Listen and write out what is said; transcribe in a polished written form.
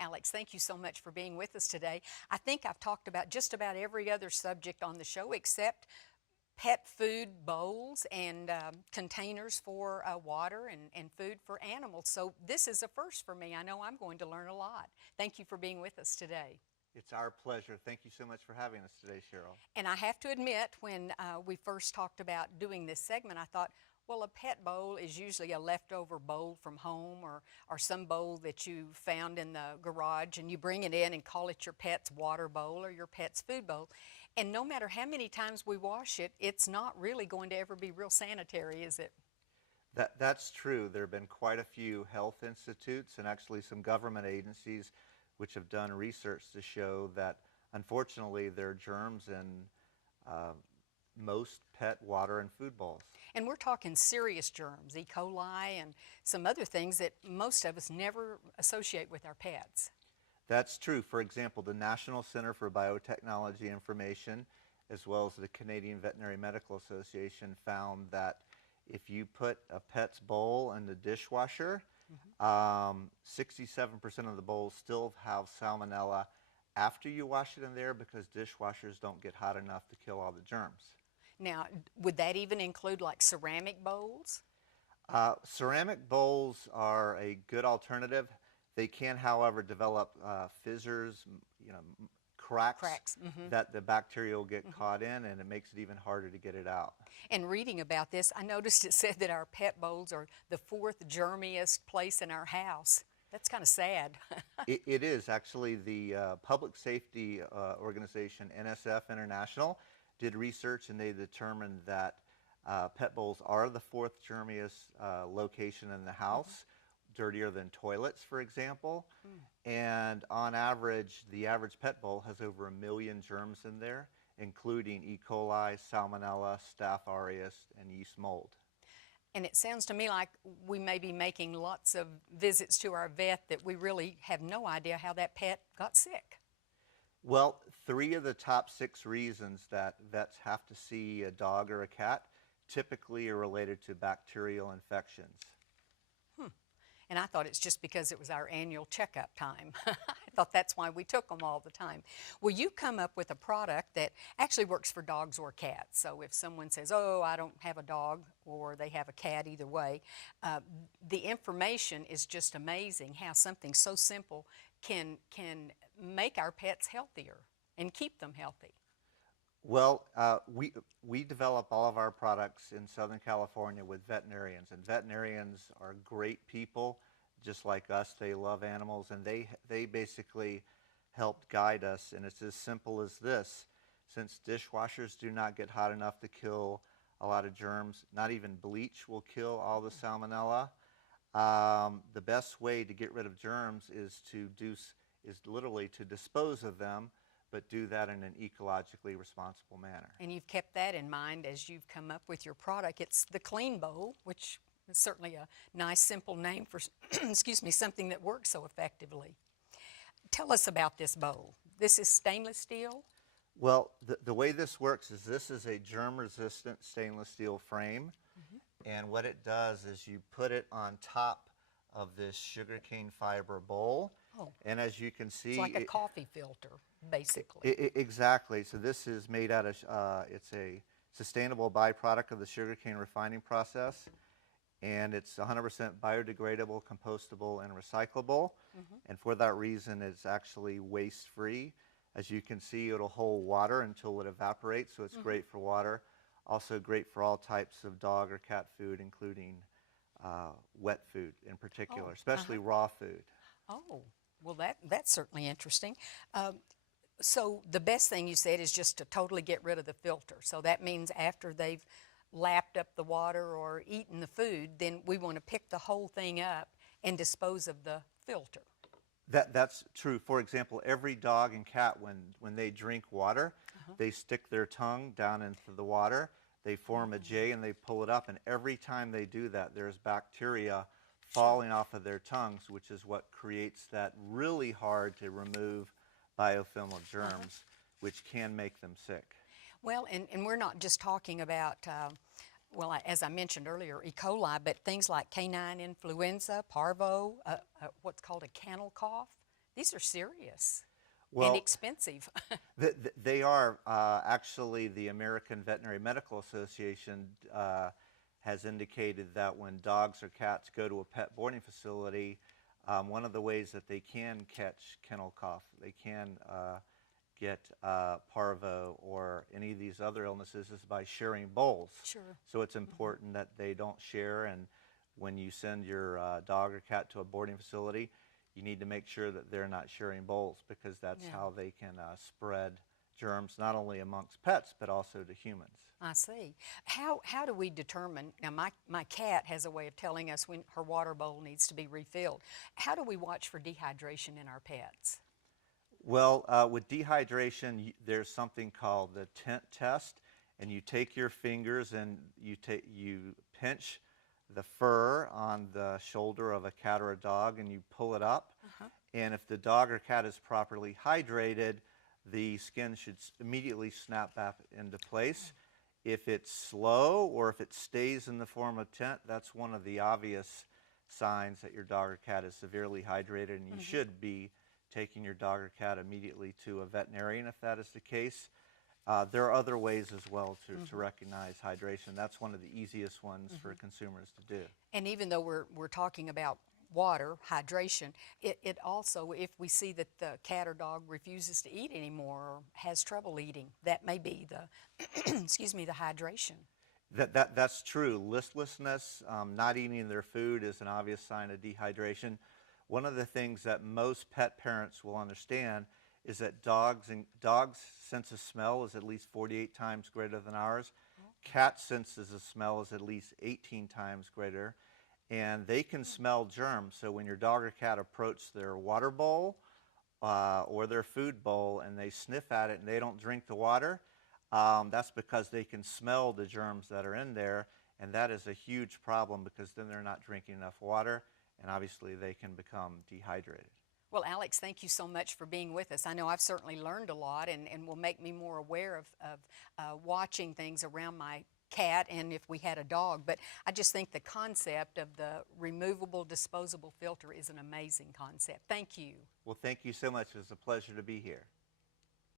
Alex, thank you so much for being with us today. I think I've talked about just about every other subject on the show except pet food bowls and containers for water and food for animals. So this is a first for me. I know I'm going to learn a lot. Thank you for being with us today. It's our pleasure. Thank you so much for having us today, Sheryl. And I have to admit, when we first talked about doing this segment, I thought, well, a pet bowl is usually a leftover bowl from home or some bowl that you found in the garage and you bring it in and call it your pet's water bowl or your pet's food bowl. And no matter how many times we wash it, it's not really going to ever be real sanitary, is it? That's true. There have been quite a few health institutes and actually some government agencies which have done research to show that unfortunately there are germs in most pet water and food bowls. And we're talking serious germs, E. coli and some other things that most of us never associate with our pets. That's true. For example, the National Center for Biotechnology Information, as well as the Canadian Veterinary Medical Association, found that if you put a pet's bowl in the dishwasher, 67% of the bowls still have salmonella after you wash it in there because dishwashers don't get hot enough to kill all the germs. Now, would that even include like ceramic bowls? Ceramic bowls are a good alternative. They can, however, develop fissures, cracks. That the bacteria will get caught in, and it makes it even harder to get it out. And reading about this, I noticed it said that our pet bowls are the fourth germiest place in our house. That's kind of sad. It is. Actually, the public safety organization, NSF International, did research and they determined that pet bowls are the fourth germiest location in the house, dirtier than toilets, for example. And on average, the average pet bowl has over 1 million germs in there, including E. coli, salmonella, staph aureus, and yeast mold. And it sounds to me like we may be making lots of visits to our vet that we really have no idea how that pet got sick. Well, 3 of the top 6 reasons that vets have to see a dog or a cat typically are related to bacterial infections. And I thought it's just because it was our annual checkup time. I thought that's why we took them all the time. Well, you come up with a product that actually works for dogs or cats. So if someone says, oh, I don't have a dog, or they have a cat, either way, the information is just amazing how something so simple can make our pets healthier and keep them healthy. Well, we develop all of our products in Southern California with veterinarians, and veterinarians are great people, just like us. They love animals, and they basically helped guide us, and it's as simple as this. Since dishwashers do not get hot enough to kill a lot of germs, not even bleach will kill all the salmonella. The best way to get rid of germs is literally to dispose of them, but do that in an ecologically responsible manner. And you've kept that in mind as you've come up with your product. It's the Kleanbowl, which is certainly a nice, simple name for excuse me, something that works so effectively. Tell us about this bowl. This is stainless steel? Well, the way this works is this is a germ-resistant stainless steel frame, and what it does is you put it on top of this sugarcane fiber bowl, and as you can see, it's like a coffee filter, basically. Exactly. So this is made out of, it's a sustainable byproduct of the sugarcane refining process, and it's 100% biodegradable, compostable, and recyclable. And for that reason, it's actually waste-free. As you can see, it'll hold water until it evaporates, so it's great for water. Also great for all types of dog or cat food, including wet food in particular, especially raw food. Oh, well, that's certainly interesting. So the best thing you said is just to totally get rid of the filter. So that means after they've lapped up the water or eaten the food, then we want to pick the whole thing up and dispose of the filter. That's true. For example, every dog and cat, when they drink water, they stick their tongue down into the water, they form a J and they pull it up, and every time they do that, there's bacteria falling off of their tongues, which is what creates that really hard to remove biofilm of germs, which can make them sick. Well, and we're not just talking about, well, as I mentioned earlier, E. coli, but things like canine influenza, parvo, what's called a kennel cough. These are serious and Well, expensive. they are actually the American Veterinary Medical Association has indicated that when dogs or cats go to a pet boarding facility, one of the ways that they can catch kennel cough, they can get parvo or any of these other illnesses is by sharing bowls. Sure. So it's important that they don't share, and when you send your dog or cat to a boarding facility, you need to make sure that they're not sharing bowls, because that's Yeah. how they can spread germs not only amongst pets but also to humans. I see. How do we determine, now my cat has a way of telling us when her water bowl needs to be refilled. How do we watch for dehydration in our pets? Well, with dehydration, there's something called the tent test, and you take your fingers and you pinch the fur on the shoulder of a cat or a dog, and you pull it up. Uh-huh. And if the dog or cat is properly hydrated, the skin should immediately snap back into place. If it's slow or if it stays in the form of tent, that's one of the obvious signs that your dog or cat is severely hydrated, and you should be taking your dog or cat immediately to a veterinarian if that is the case. There are other ways as well to recognize hydration. That's one of the easiest ones for consumers to do. And even though we're talking about water, hydration, it also, if we see that the cat or dog refuses to eat anymore or has trouble eating, that may be the, excuse me, the hydration. That's true. Listlessness, not eating their food is an obvious sign of dehydration. One of the things that most pet parents will understand is that dogs' sense of smell is at least 48 times greater than ours. Cats' senses of smell is at least 18 times greater, and they can smell germs. So when your dog or cat approach their water bowl or their food bowl and they sniff at it and they don't drink the water, that's because they can smell the germs that are in there, and that is a huge problem, because then they're not drinking enough water, and obviously they can become dehydrated. Well, Alex, thank you so much for being with us. I know I've certainly learned a lot, and will make me more aware of watching things around my cat and if we had a dog. But I just think the concept of the removable, disposable filter is an amazing concept. Thank you. Well, thank you so much. It was a pleasure to be here.